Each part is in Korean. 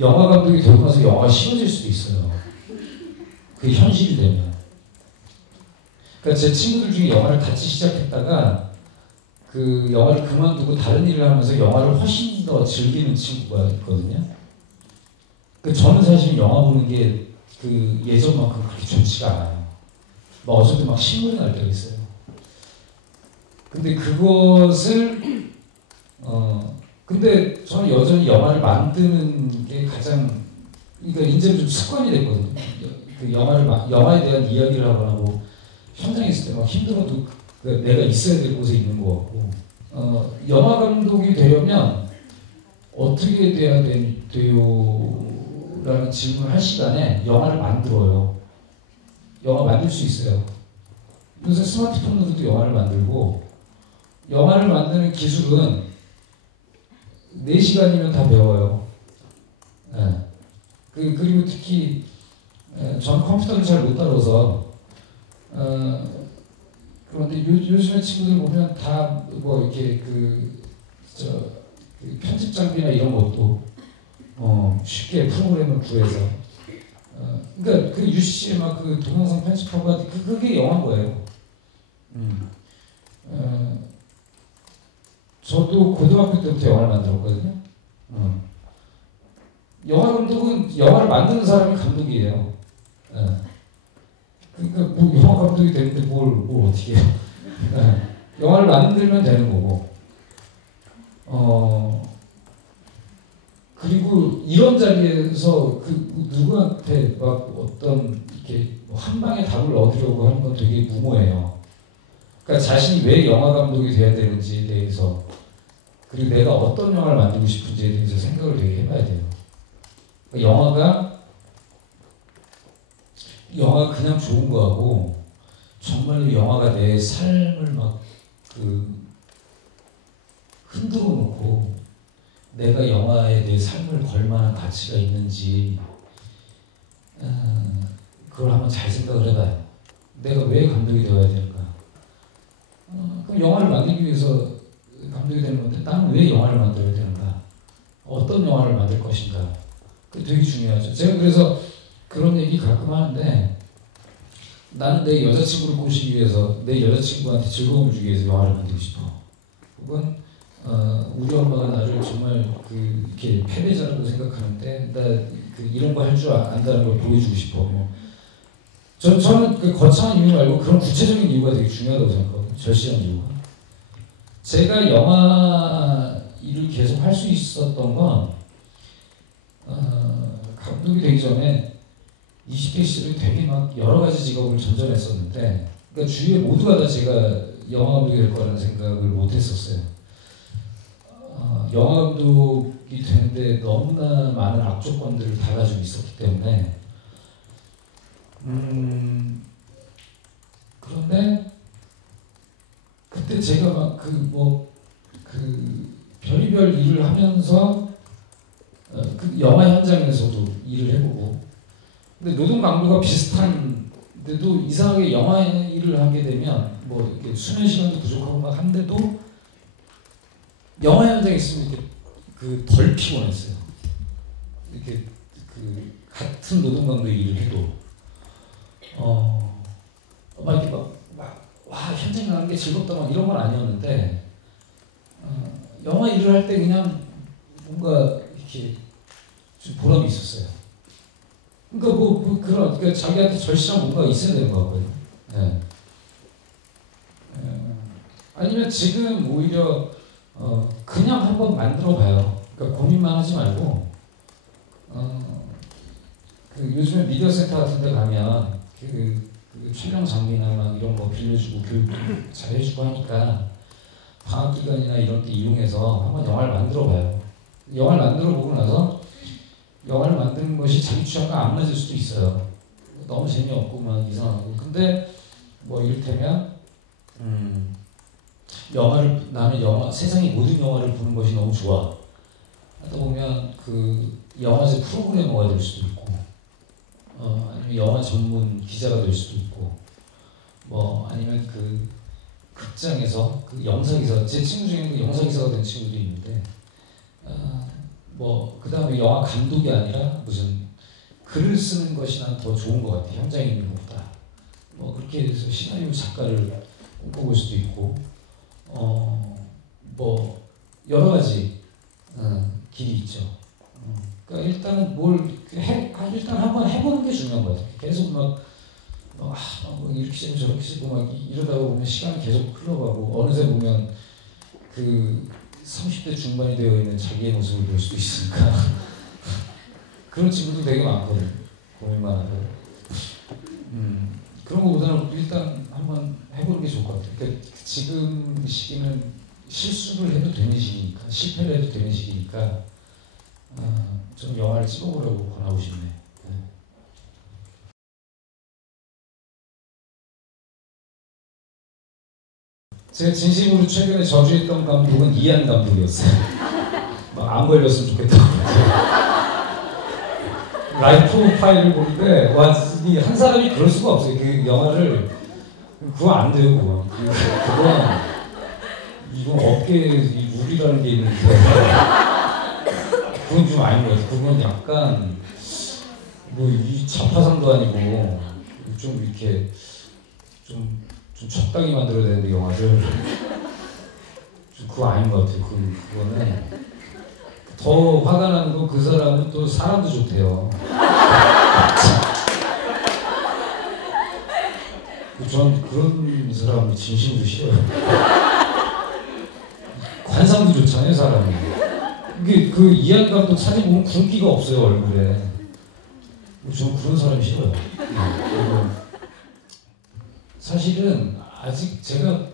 영화 감독이 되고 나서 영화가 싫어질 수도 있어요. 그게 현실이 되면. 그러니까 제 친구들 중에 영화를 같이 시작했다가 그 영화를 그만두고 다른 일을 하면서 영화를 훨씬 더 즐기는 친구가 있거든요. 그 저는 사실 영화 보는 게 그 예전만큼 그렇게 좋지가 않아요. 막 어쩔 때 막 신물이 날 때가 있어요. 근데 그것을 근데 저는 여전히 영화를 만드는 게 가장 그러니까 이제는 좀 습관이 됐거든요. 그 영화에 대한 이야기를 하거나 뭐 현장에 있을 때 막 힘들어도 내가 있어야 될 곳에 있는 것 같고 영화 감독이 되려면 어떻게 돼야 돼요? 라는 질문을 할 시간에 영화를 만들어요. 영화 만들 수 있어요. 요새 스마트폰으로도 영화를 만들고 영화를 만드는 기술은 4시간이면 다 배워요. 네. 그리고 특히 전 컴퓨터를 잘 못 다뤄서 그런데 요즘에 친구들 보면 다 뭐 이렇게 그 편집 장비나 이런 것도 쉽게 프로그램을 구해서 그러니까 그 UCC에 막 그 동영상 편집하고 그게 영화인 거예요. 저도 고등학교 때부터 영화를 만들었거든요. 영화 감독은 영화를 만드는 사람이 감독이에요. 그러니까 뭐 영화 감독이 되는데 뭘 어떻게 해요? 영화를 만들면 되는 거고. 그리고 이런 자리에서 그 누구한테 막 어떤 이렇게 한 방에 답을 얻으려고 하는 건 되게 무모해요. 그러니까 자신이 왜 영화 감독이 돼야 되는지에 대해서 그리고 내가 어떤 영화를 만들고 싶은지에 대해서 생각을 되게 해봐야 돼요. 그러니까 영화가 그냥 좋은 거하고 정말로 영화가 내 삶을 막 흔들어 놓고 내가 영화에 내 삶을 걸 만한 가치가 있는지 그걸 한번 잘 생각을 해봐요. 내가 왜 감독이 되어야 될까? 그럼 영화를 만들기 위해서 감독이 되는 건데 나는 왜 영화를 만들어야 되는가? 어떤 영화를 만들 것인가? 그게 되게 중요하죠. 제가 그래서 그런 얘기 가끔 하는데 나는 내 여자친구를 꼬시기 위해서 내 여자친구한테 즐거움을 주기 위해서 영화를 만들고 싶어. 혹은 우리 엄마가 나를 정말 이렇게 패배자라고 생각하는데 나 이런 거 할 줄 안다는 걸 보여주고 싶어. 뭐. 저는 그 거창한 이유 말고 그런 구체적인 이유가 되게 중요하다고 생각하거든요. 절실한 이유가. 제가 영화 일을 계속 할 수 있었던 건 감독이 되기 전에 20대 시절에 되게 막 여러 가지 직업을 전전했었는데 그러니까 주위에 모두가 다 제가 영화 감독이 될 거라는 생각을 못 했었어요. 영화 감독이 되는데 너무나 많은 악조건들을 다 가지고 있었기 때문에 그런데 그때 제가 막 별의별 일을 하면서 그 영화 현장에서도 일을 해보고 근데 노동 강도가 비슷한데도 이상하게 영화 일을 하게 되면 뭐 이렇게 수면 시간도 부족하고 막 한데도 영화 현장에 있으면 이렇게 덜 피곤했어요. 이렇게 같은 노동 강도의 일을 해도 막 이렇게 와 현장 가는 게 즐겁다 막 이런 건 아니었는데 영화 일을 할 때 그냥 뭔가 이렇게 좀 보람이 있었어요. 그러니까 그러니까 자기한테 절실한 뭔가가 있어야 되는 것 같거든요. 네. 아니면 지금 오히려 그냥 한번 만들어 봐요. 그러니까 고민만 하지 말고 요즘에 미디어 센터 같은 데 가면 촬영 장비나 막 이런 거 빌려주고 교육도 잘 해주고 하니까 방학 기간이나 이런 때 이용해서 한번 영화를 만들어 봐요. 영화를 만들어 보고 나서 영화를 만드는 것이 자기 취향과 안 맞을 수도 있어요. 너무 재미없고 막 이상하고. 근데 뭐 이를테면 나는 세상의 모든 영화를 보는 것이 너무 좋아. 하다 보면 영화제 프로그래머가 될 수도 있고, 아니면 영화 전문 기자가 될 수도 있고, 뭐 아니면 영사기사, 제 친구 중에는 영사기사가 된 친구도 있는데, 뭐 그 다음에 영화 감독이 아니라 무슨 글을 쓰는 것이 난 더 좋은 것 같아. 현장에 있는 것보다. 뭐 그렇게 해서 시나리오 작가를 꿈꿔볼 수도 있고, 뭐 여러 가지 길이 있죠. 그러니까 일단은 일단 한번 해보는 게 중요한 것 같아요. 계속 뭐 이렇게 쓰고 저렇게 쓰고 막 이러다가 보면 시간이 계속 흘러가고 어느새 보면 그 30대 중반이 되어 있는 자기의 모습을 볼 수도 있으니까 그런 친구도 되게 많거든. 고민만 하고. 그런 것보다는 일단 한번 해보는 게 좋을 것 같아요. 그러니까 지금 시기는 실수를 해도 되는 시기니까, 실패를 해도 되는 시기니까 좀 영화를 찍어보라고 권하고 싶네. 제가 진심으로 최근에 저주했던 감독은 이안 감독이었어요. 막 안 걸렸으면 좋겠다고. 라이프 파일을 보는데 와, 이 한 사람이 그럴 수가 없어요. 그 영화를 그거 안 돼요. 그건 이건 업계에 룰이라는 게 있는데 그건 좀 아닌 것 같아요. 그건 약간 뭐 이 자파상도 아니고 좀 이렇게 좀 적당히 만들어야 되는데 영화를 좀 그거 아닌 것 같아요. 그거는 더 화가 나는 건 그 사람은 또 사람도 좋대요. 전 그런 사람이 진심으로 싫어요. 관상도 좋잖아요, 사람이. 이게 그 이안 감독 사진 보면 굵기가 없어요, 얼굴에. 전 그런 사람이 싫어요. 그리고 사실은 아직 제가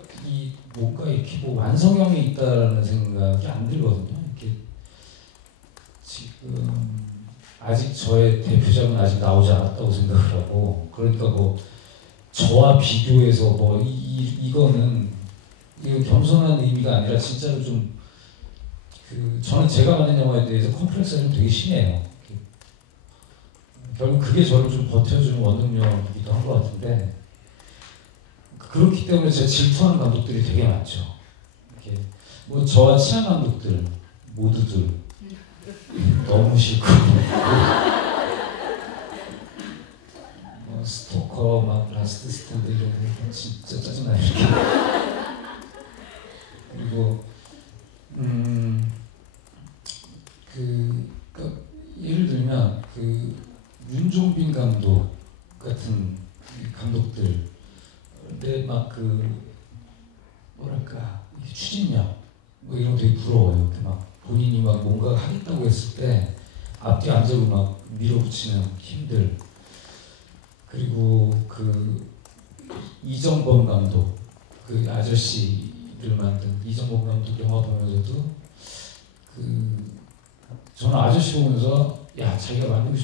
뭔가 이렇게 뭐 완성형이 있다라는 생각이 안 들거든요. 이렇게 지금 아직 저의 대표작은 아직 나오지 않았다고 생각을 하고, 그러니까 뭐 저와 비교해서 뭐 이거는 이거 겸손한 의미가 아니라 진짜로 좀 저는 제가 만든 영화에 대해서 컴플렉스가 좀 되게 심해요. 결국 그게 저를 좀 버텨주는 원동력이기도 한 것 같은데, 그렇기 때문에 제가 질투하는 감독들이 되게 많죠. 이렇게 뭐 저와 친한 감독들 모두들 너무 싫고 뭐 스토커 막 라스트 스탠드 이런 거 진짜 짜증나요. 그리고 그러니까 예를 들면 윤종빈 감독 같은 감독들 근데 막 뭐랄까 추진력 뭐 이런 거 되게 부러워요. 막 본인이 막 뭔가 하겠다고 했을 때 앞뒤 안 잡고 막 밀어붙이는 힘들. 그리고 이정범 감독 아저씨를 만든 이정범 감독 영화 보면서도 저는 아저씨 보면서 야 자기가 만들고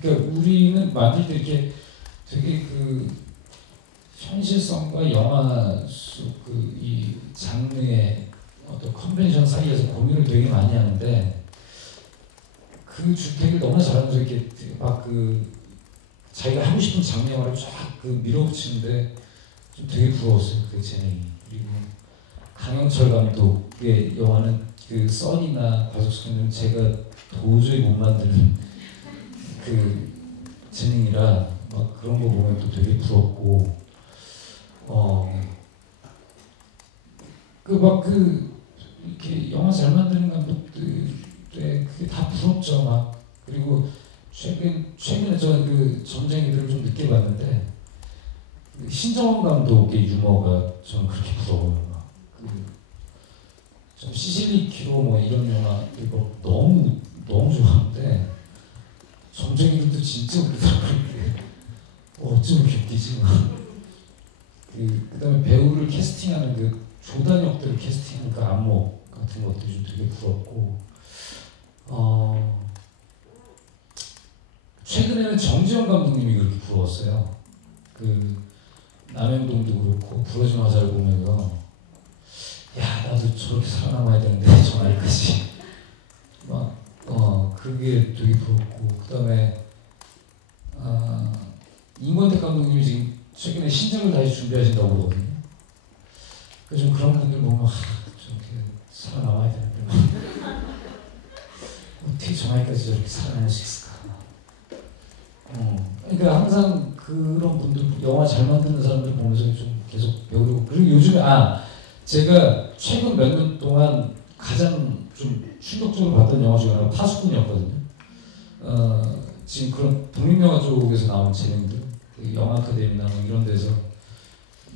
그러니까 우리는 만들 때 이렇게 되게 현실성과 영화 속 이 장르의 어떤 컨벤션 사이에서 고민을 되게 많이 하는데 그 주택을 너무나 잘하면서 이렇게 막 자기가 하고 싶은 장르 영화를 쫙 밀어붙이는데 좀 되게 부러웠어요. 그 재능이. 그리고 강영철 감독의 영화는 써니나 과속소녀는 제가 도저히 못 만드는 재능이라 막 그런 거 보면 또 되게 부럽고 이렇게 영화 잘 만드는 감독들의 그게 다 부럽죠. 막 그리고 최근에 저는 점쟁이들을 좀 늦게 봤는데 신정원 감독의 유머가 저는 그렇게 부러워요. 막 좀 시실리 키로 뭐 이런 영화들 너무 좋아하는데 점쟁이들도 진짜 웃기더라고요. 어쩜 이렇게 웃기지? 그다음에 배우를 캐스팅하는 조단역들을 캐스팅하는 안목 같은 것들이 좀 되게 부럽고 최근에는 정지영 감독님이 그렇게 부러웠어요. 남영동도 그렇고 부러진 화자를 보면서 야 나도 저렇게 살아남아야 되는데 저 나이까지 그게 되게 부럽고 그다음에 임권택 감독님이 지금 최근에 신작을 다시 준비하신다고 그러거든요. 그래서 좀 그런 분들 보면 저렇게 살아남아야 되는데 어떻게 저 나이까지 저렇게 살아날 수 있을까? 그러니까 항상 그런 분들, 영화 잘 만드는 사람들 보면서 좀 계속 배우고. 그리고 요즘에 제가 최근 몇 년 동안 가장 좀 충격적으로 봤던 영화 중에 하나가 파수꾼이었거든요. 지금 그런 독립영화 쪽에서 나온 재능들, 영화 아카데미나 뭐 이런 데서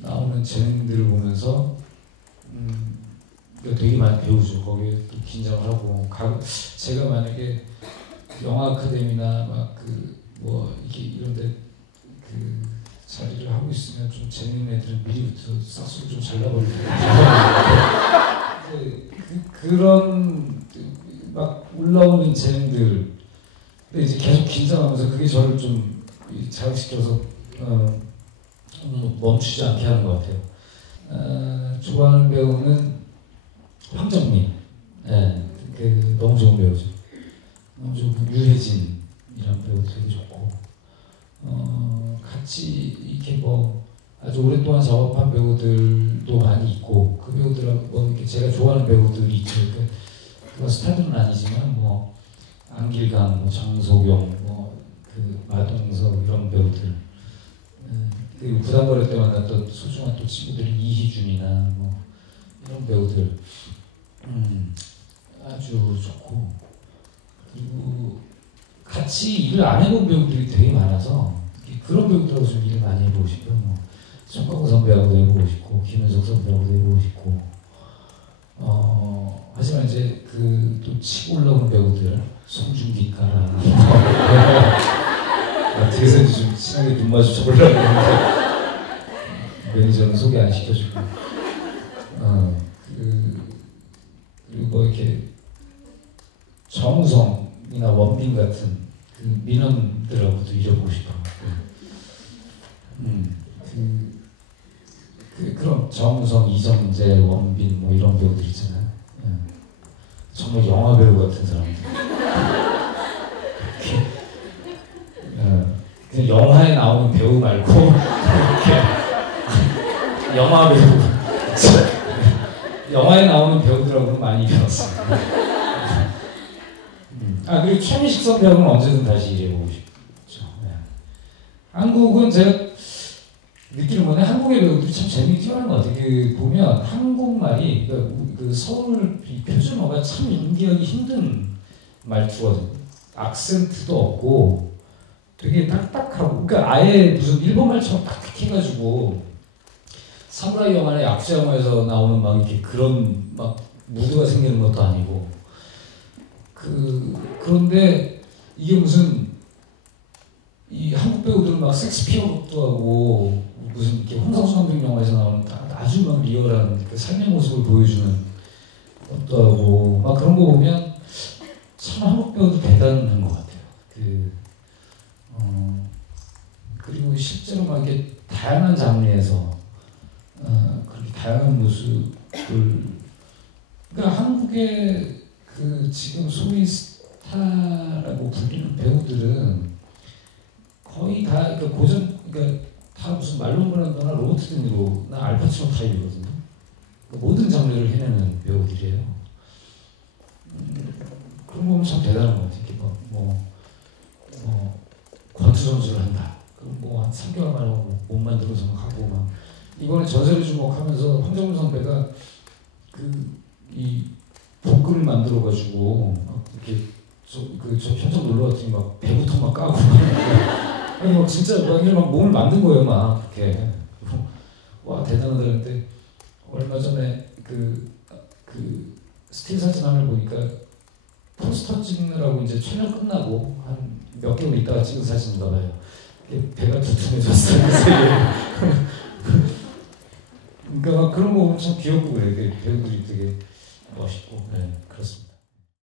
나오는 재능들을 보면서 되게 많이 배우죠. 거기에 또 긴장을 하고. 제가 만약에 영화 아카데미나 막 뭐 이렇게 이런데 자리를 하고 있으면 좀 재밌는 애들은 미리부터 싹둑 좀 잘라버리고. 그런 막 올라오는 재능들, 근데 이제 계속 긴장하면서 그게 저를 좀 자극시켜서 멈추지 않게 하는 것 같아요. 좋아하는 배우는 황정민, 너무 좋은 배우죠. 너무 좋고, 유해진이라는 배우도 되게 좋고, 같이 이렇게 뭐 아주 오랫동안 작업한 배우들도 많이 있고, 그 배우들하고 뭐 이렇게 제가 좋아하는 배우들이 있죠. 그 스타들은 아니지만 뭐 안길강, 뭐 장소경, 뭐 마동석 이런 배우들, 그리고 부담 때 만났던 소중한 또 친구들이 이희준이나 뭐 이런 배우들 아주 좋고, 그리고 같이 일을 안 해본 배우들이 되게 많아서 그런 배우들하고 좀 일을 많이 해보고 싶어요. 뭐 송강호 선배하고도 해보고 싶고, 김은석 선배하고도 해보고 싶고. 하지만 이제 또 치고 올라오는 배우들, 송중기가 뒤에서 좀 친하게 눈 마주쳐 보려고 하는데 매니저는 소개 안 시켜주고, 그리고 뭐 이렇게 정우성이나 원빈 같은 민원들하고도 일해보고 싶어요. 그런 정우성, 이정재, 원빈 뭐 이런 배우들 있잖아요. 정말 영화 배우 같은 사람들. 그냥 영화에 나오는 배우 말고 영화 배우. 영화에 나오는 배우들하고는 많이 배웠어요. 그리고 최민식 선배하고는 언제든 다시 일해보고 싶죠. 한국은 제가 느끼는 건데, 한국의 배우들이 참 재미있게 하는 것 같아요. 보면 한국말이, 서울 표준어가 참 연기하기 힘든 말투거든요. 악센트도 없고 되게 딱딱하고, 그러니까 아예 무슨 일본말처럼 딱딱해가지고 사무라이 영화나 약수 영화에서 나오는 막 이렇게 그런 막 무드가 생기는 것도 아니고, 그런데 이게 무슨 이 한국 배우들은 막 섹스피어도 하고, 무슨 이렇게 홍상수 감독 영화에서 나오는 아주 막 리얼한 그 삶의 모습을 보여주는 것도 하고, 막 그런 거 보면 참 한국 배우도 대단한 것 같아요. 그리고 실제로 막 이렇게 다양한 장르에서 그렇게 다양한 모습을, 그러니까 한국의 지금 소위 스타라고 불리는 배우들은 거의 다 그러니까 다 무슨 말론 브란도나 로버트 드니로나 알파치노 타입이거든요. 모든 장르를 해내는 배우들이에요. 그런 거 보면 참 대단한 것 같아요. 이렇게 권투 선수를 한다. 그럼 뭐 한 3개월 만에 못 만들어서 하고, 막 이번에 전설의 주먹하면서 황정민 선배가 이 복근을 만들어가지고 막 이렇게 저 현장 놀러 갔더니 막 배부터 막 까고 아니 막 진짜 막 몸을 만든 거예요, 막 그렇게. 와 대단하다. 그랬는데 얼마 전에 스틸 사진 하나를 보니까 포스터 찍느라고 이제 촬영 끝나고 한 몇 개월 있다가 찍은 사진인가 봐요. 배가 두툼해졌어요. 그러니까 막 그런 거 보면 참 귀엽고 그래. 배우들이 되게 멋있고, 그렇습니다.